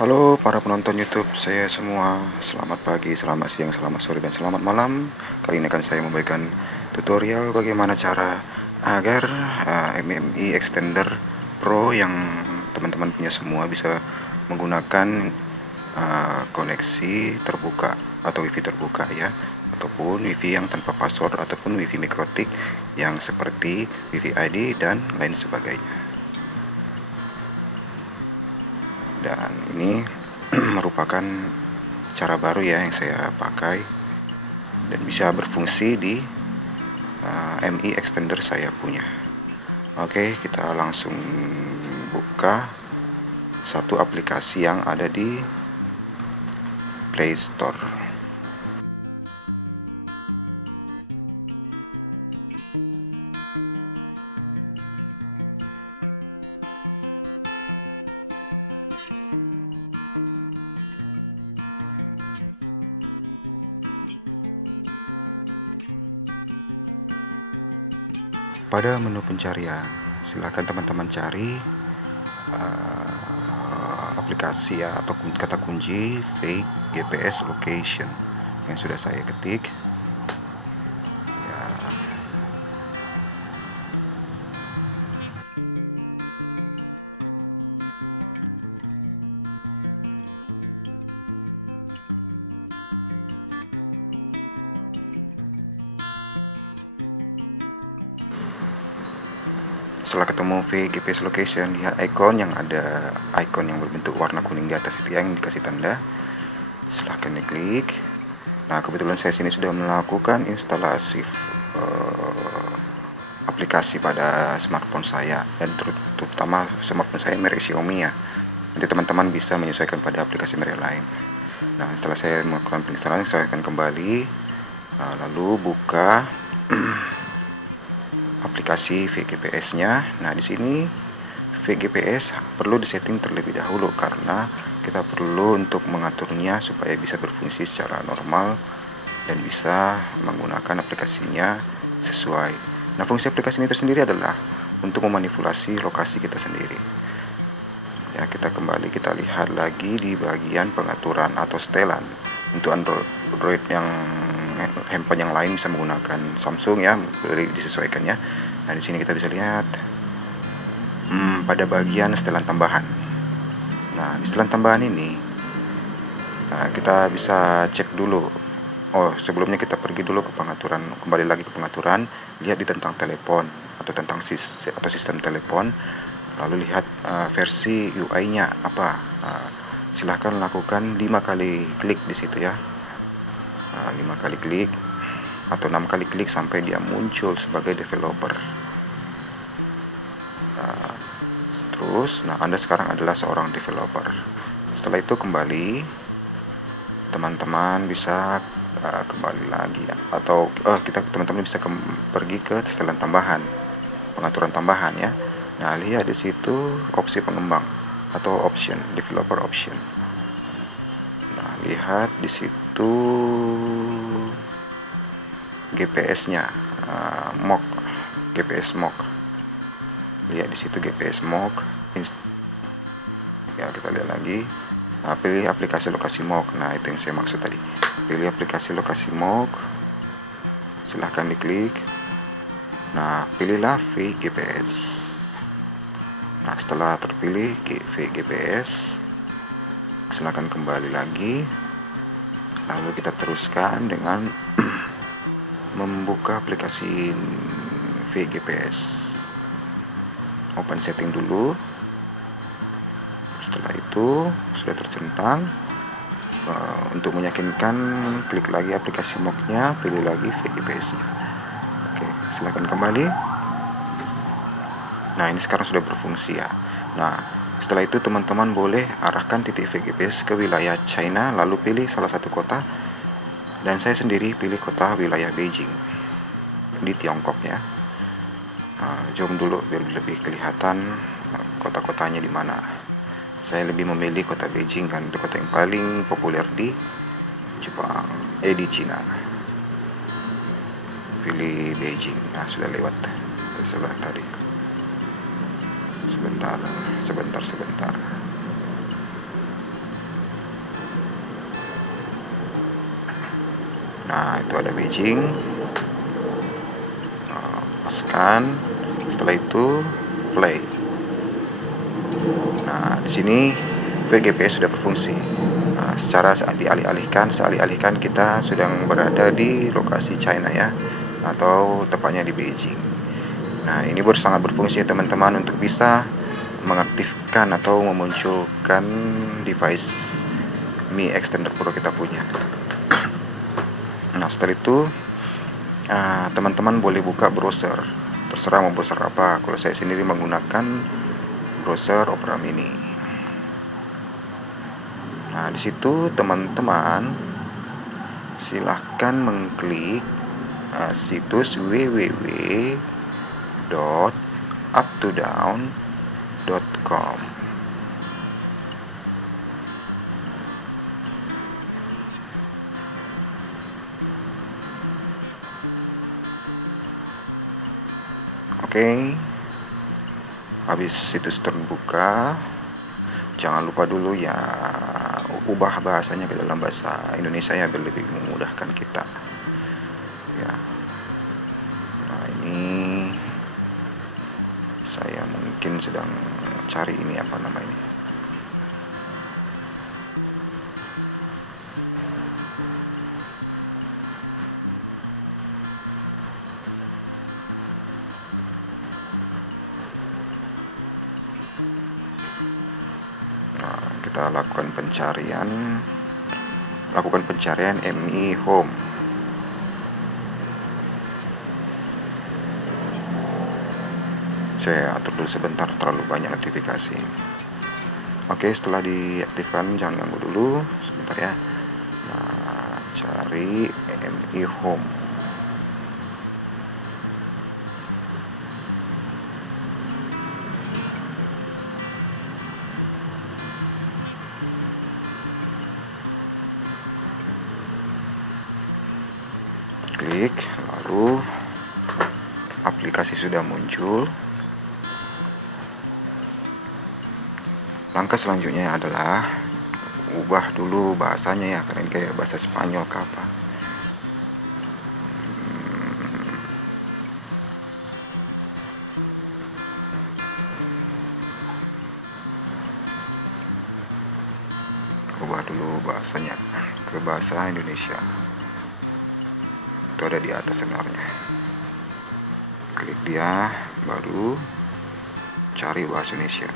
Halo para penonton YouTube saya semua, selamat pagi, selamat siang, selamat sore, dan selamat malam. Kali ini akan saya memberikan tutorial bagaimana cara agar MMI Extender Pro yang teman-teman punya semua bisa menggunakan koneksi terbuka atau WiFi terbuka ya, ataupun WiFi yang tanpa password, ataupun WiFi mikrotik yang seperti WiFi ID dan lain sebagainya. Dan ini merupakan cara baru ya yang saya pakai dan bisa berfungsi di MI extender saya punya. Oke, kita langsung buka satu aplikasi yang ada di Play Store. Pada menu pencarian, silahkan teman-teman cari aplikasi ya, atau kata kunci fake GPS location yang sudah saya ketik ya. Setelah ketemu GPS location, lihat icon yang ada icon yang berbentuk warna kuning di atas itu yang dikasih tanda. Silahkan diklik. Nah, kebetulan saya sini sudah melakukan instalasi aplikasi pada smartphone saya, dan terutama smartphone saya merek Xiaomi ya. Nanti teman-teman bisa menyesuaikan pada aplikasi merek lain. Nah, setelah saya melakukan penginstalan, saya akan kembali lalu buka aplikasi VGPS-nya. Nah, di sini VGPS perlu disetting terlebih dahulu karena kita perlu untuk mengaturnya supaya bisa berfungsi secara normal dan bisa menggunakan aplikasinya sesuai. Nah, fungsi aplikasi ini tersendiri adalah untuk memanipulasi lokasi kita sendiri. Ya, kita kembali, kita lihat lagi di bagian pengaturan atau setelan. Untuk Android yang handphone yang lain bisa menggunakan Samsung ya, boleh disesuaikannya. Nah, di sini kita bisa lihat pada bagian setelan tambahan. Nah, di setelan tambahan ini kita bisa cek dulu. Oh, sebelumnya kita pergi dulu ke pengaturan, kembali lagi ke pengaturan, lihat di tentang telepon atau tentang sistem telepon, lalu lihat versi UI-nya apa. Silahkan lakukan 5 kali klik di situ ya. 5 kali klik atau 6 kali klik sampai dia muncul sebagai developer. Terus, Anda sekarang adalah seorang developer. Setelah itu kembali, teman-teman bisa kembali lagi ya, atau teman-teman bisa pergi ke setelan tambahan, pengaturan tambahan ya. Nah, lihat di situ opsi pengembang atau option, developer option. Nah, lihat di situ GPS-nya, mock, GPS mock. Lihat di situ GPS mock. Ya, kita lihat lagi. Nah, pilih aplikasi lokasi mock. Nah, itu yang saya maksud tadi. Pilih aplikasi lokasi mock. Silahkan diklik. Nah, pilihlah VGPS. Nah, setelah terpilih VGPS, silahkan kembali lagi. Lalu kita teruskan dengan membuka aplikasi VGPS. Open setting dulu. Setelah itu sudah tercentang. Untuk meyakinkan, klik lagi aplikasi mocknya, pilih lagi VGPS-nya. Oke, silahkan kembali. Nah, ini sekarang sudah berfungsi ya. Nah, setelah itu teman-teman boleh arahkan titik VGPS ke wilayah China, lalu pilih salah satu kota. Dan saya sendiri pilih kota wilayah Beijing di Tiongkok ya. Zoom dulu biar lebih kelihatan kota-kotanya di mana. Saya lebih memilih kota Beijing kan, itu kota yang paling populer di Jepang, di Cina. Pilih Beijing. Nah, sudah lewat sebelah tadi. Sebentar. Nah, itu ada Beijing. Scan. Setelah itu play. Nah, di sini VGPS sudah berfungsi. Nah, secara sealih-alihkan kita sedang berada di lokasi China ya, atau tepatnya di Beijing. Nah, ini sangat berfungsi teman-teman untuk bisa mengaktifkan atau memunculkan device Mi Extender Pro kita punya. Nah, setelah itu teman-teman boleh buka browser, terserah mau browser apa. Kalau saya sendiri menggunakan browser Opera Mini. Nah, di situ teman-teman silahkan mengklik situs www.uptodown.com. Oke. Habis situs terbuka, jangan lupa dulu ya ubah bahasanya ke dalam bahasa Indonesia ya, biar lebih memudahkan kita ya. Nah, ini saya mungkin sedang cari ini apa namanya. Nah, kita lakukan pencarian Mi Home. Saya atur dulu sebentar, terlalu banyak notifikasi. Oke, setelah diaktifkan jangan ganggu dulu sebentar ya. Nah, cari Mi Home. Klik, lalu aplikasi sudah muncul. Langkah selanjutnya adalah ubah dulu bahasanya ya, karena ini kayak bahasa Spanyol ke apa. Ubah dulu bahasanya ke bahasa Indonesia. Itu ada di atas sebenarnya. Klik dia, baru cari bahasa Indonesia.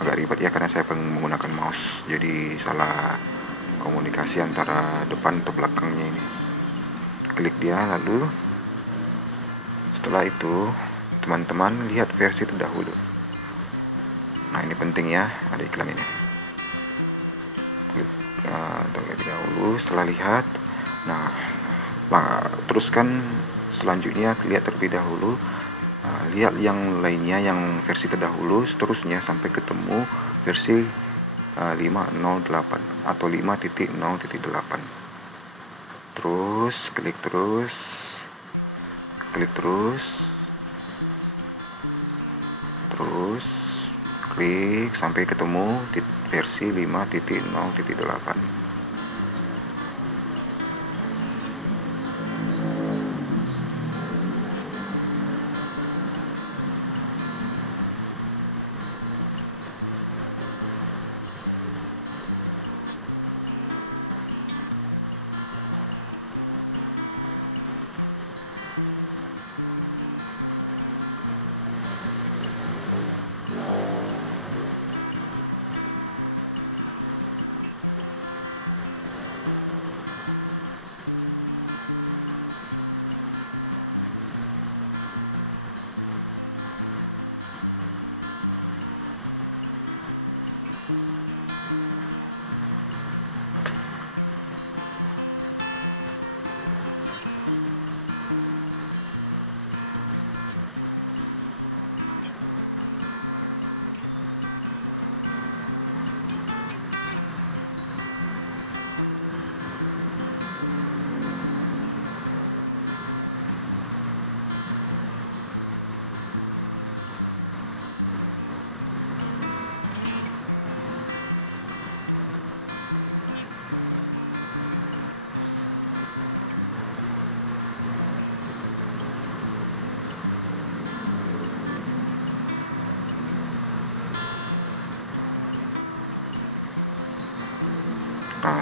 Agak ribet ya karena saya menggunakan mouse, jadi salah komunikasi antara depan atau belakangnya ini. Klik dia, lalu setelah itu teman-teman lihat versi terdahulu. Nah, ini penting ya, ada iklan ini. Klik terlebih dahulu. Setelah lihat, nah teruskan selanjutnya lihat terlebih dahulu. Lihat yang lainnya, yang versi terdahulu, seterusnya sampai ketemu versi 5.08 atau 5.0.8. Terus klik sampai ketemu versi 5.0.8.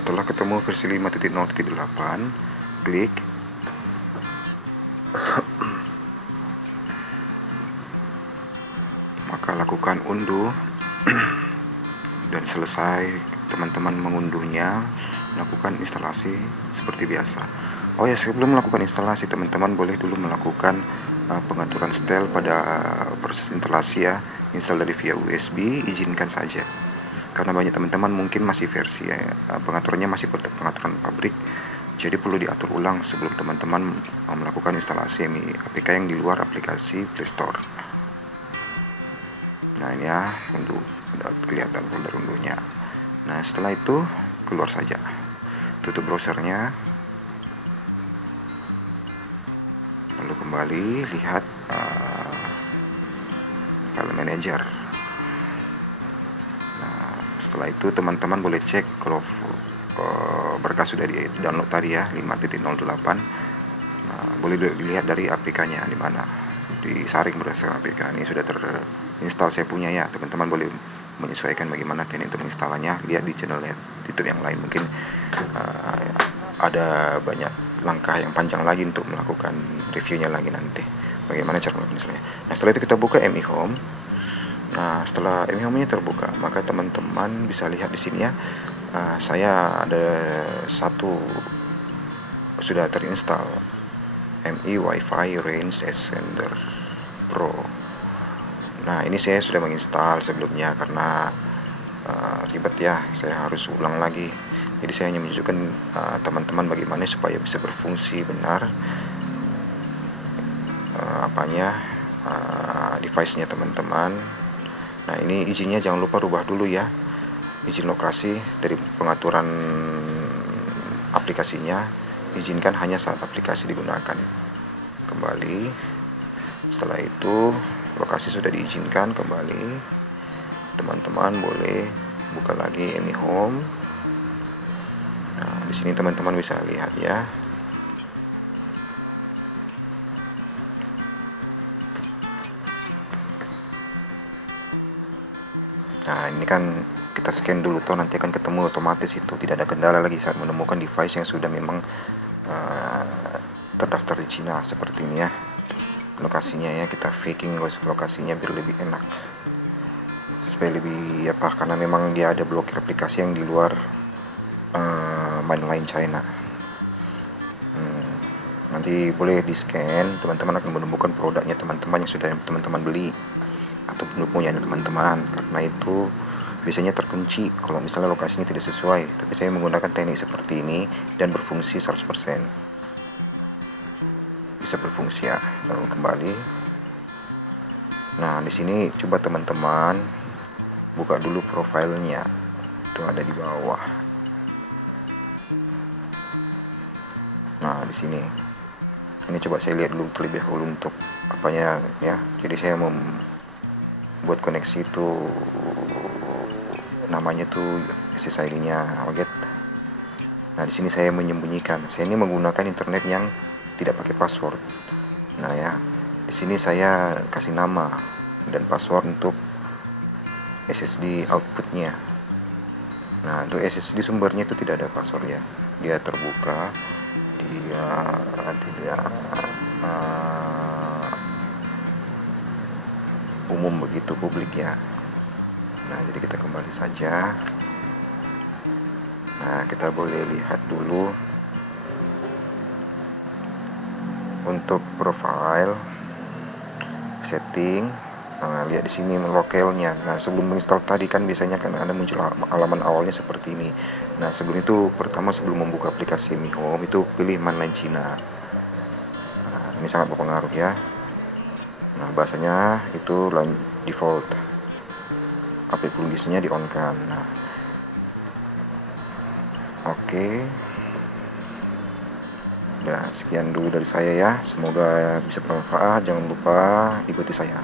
setelah ketemu versi 5.0.8, klik. Maka lakukan unduh. Dan selesai teman-teman mengunduhnya, lakukan instalasi seperti biasa. Oh ya, sebelum melakukan instalasi, teman-teman boleh dulu melakukan pengaturan setel pada proses instalasi ya. Install dari via USB, izinkan saja. Karena banyak teman-teman mungkin masih versi pengaturannya masih pengaturan pabrik, jadi perlu diatur ulang sebelum teman-teman melakukan instalasi APK yang di luar aplikasi Play Store. Nah ini ya, untuk kelihatan folder unduhnya. Nah setelah itu keluar saja, tutup browsernya, lalu kembali lihat file manager. Nah setelah itu teman-teman boleh cek kalau berkas sudah di download tadi ya, 5.08. Nah boleh dilihat dari APK-nya di mana, disaring berdasarkan APK. Ini sudah terinstall saya punya ya, teman-teman boleh menyesuaikan bagaimana teknik untuk menginstalnya. Lihat di channel YouTube yang lain, mungkin ada banyak langkah yang panjang lagi untuk melakukan reviewnya lagi nanti, bagaimana cara melakukan instalnya. Nah setelah itu kita buka MI Home. Nah setelah MI Home-nya terbuka, maka teman-teman bisa lihat di sini ya, saya ada satu sudah terinstall, MI Wi-Fi Range Extender Pro. Nah ini saya sudah menginstal sebelumnya karena ribet ya, saya harus ulang lagi. Jadi saya hanya menunjukkan teman-teman bagaimana supaya bisa berfungsi benar device-nya teman-teman. Nah ini izinnya jangan lupa rubah dulu ya, izin lokasi dari pengaturan aplikasinya, izinkan hanya saat aplikasi digunakan. Kembali, setelah itu lokasi sudah diizinkan, kembali teman-teman boleh buka lagi MI Home. Nah di sini teman-teman bisa lihat ya, nah ini kan kita scan dulu toh, nanti akan ketemu otomatis itu, tidak ada kendala lagi saat menemukan device yang sudah memang terdaftar di Cina seperti ini ya. Lokasinya ya, kita faking lokasinya biar lebih enak, supaya lebih karena memang dia ada blokir aplikasi yang di luar mainline China. Nanti boleh di scan, teman-teman akan menemukan produknya teman-teman yang sudah teman-teman beli atau punya teman-teman, karena itu biasanya terkunci kalau misalnya lokasinya tidak sesuai. Tapi saya menggunakan teknik seperti ini dan berfungsi 100%, bisa berfungsi ya. Lalu kembali. Nah di sini coba teman-teman buka dulu profilnya, itu ada di bawah. Nah di sini ini coba saya lihat dulu terlebih dahulu untuk apanya ya. Jadi saya membuat koneksi itu, namanya tuh SSID-nya Alget. Nah di sini saya menyembunyikan, saya ini menggunakan internet yang tidak pakai password. Nah ya, di sini saya kasih nama dan password untuk SSD outputnya. Nah untuk SSD sumbernya itu tidak ada password ya, dia terbuka, dia tidak umum begitu, publik ya. Nah jadi kita kembali saja. Nah kita boleh lihat dulu untuk profile setting. Nah lihat di sini lokalnya. Nah sebelum menginstal tadi kan biasanya kan ada muncul halaman awalnya seperti ini. Nah sebelum itu, pertama sebelum membuka aplikasi Mi Home itu pilih mainline Cina. Nah ini sangat berpengaruh ya. Nah bahasanya itu default, aplikasinya di on kan. Nah oke. Nah sekian dulu dari saya ya, semoga bisa bermanfaat. Jangan lupa ikuti saya.